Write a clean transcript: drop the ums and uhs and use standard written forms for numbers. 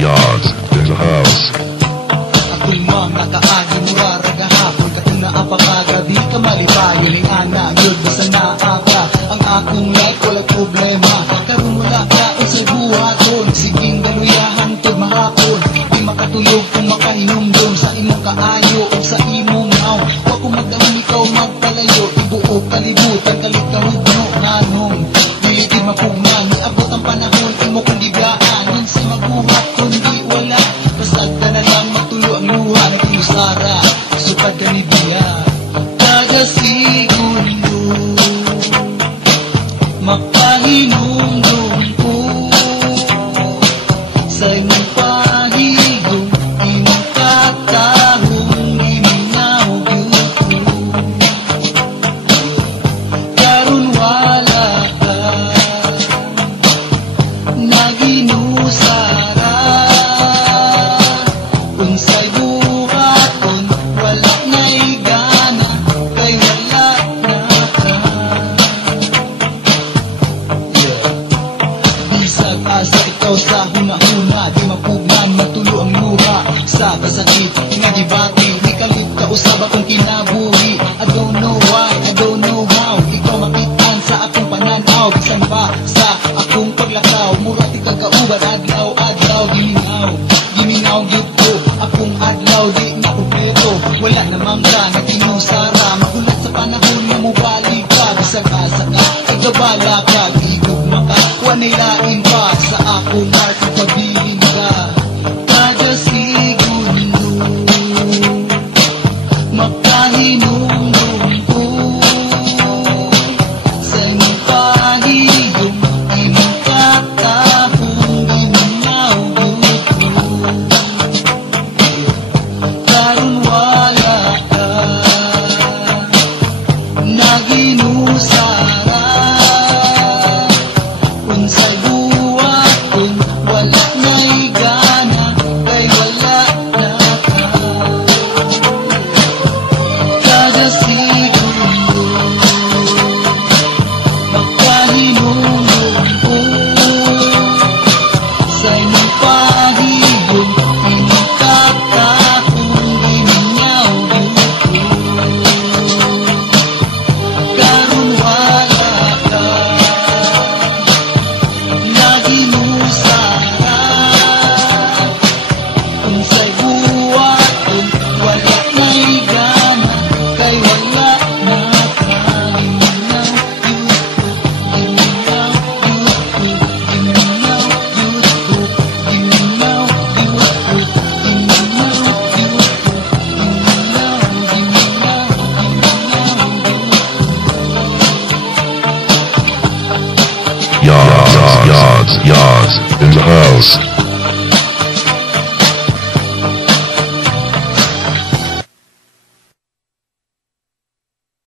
Yards in the house. Ako'y mga kaagi mura ragahapon katong naapakagabi ka malipayo ning ana yun basta naaka ang akong life walang problema karon wala ka unsay buhaton siging galuyahan tod mahapon di makatulog kung makahinumdum sa imong kaayo o sa imong naw wa ko magdamon ikaw magpalayo ibuok kalibutan kalikahugno nganong dili di mapugnan abot ang panahon imo kong digaan unsay magbuhat kundi wala basag ka na lang matulo ang luha na kinusara sukad ka ni Bia kada segundo makahinumdum ko sa imong pahigong imong katahong iminawgyud ko karon wala ka naginusara unsay buhaton wala na'y gana kay wala na ka bisag asa ikaw sa hunahuna di mapugnan matulo ang luha sa kasakit nga dibati di kalit ka usab akong kinabuhi I don't know why, I don't know how ikaw makitaan sa akong pananaw bisan pa sa akong paglakaw mura ti kagauban adlaw gimingaw gyud ko akong adlaw di na kumpleto wala namang ka na kinusara magulat sa panahon nga mobalik ka bisag asa ka kagabala ka igugma ka wanay lain pa sa akong heart pagbilin ka kada segundo makahinumdum ko sa imong pahigong imong katahong iminawgyud ko karon wala ka naginusara unsay buhaton wala na'y gana kay wala na ka kada segundo makahinumdum ko sa imong pahigong imong katahong iminawgyud ko karon wala ka naginusara unsay buhaton wala na'y gana kay wala na ka Yards in the house.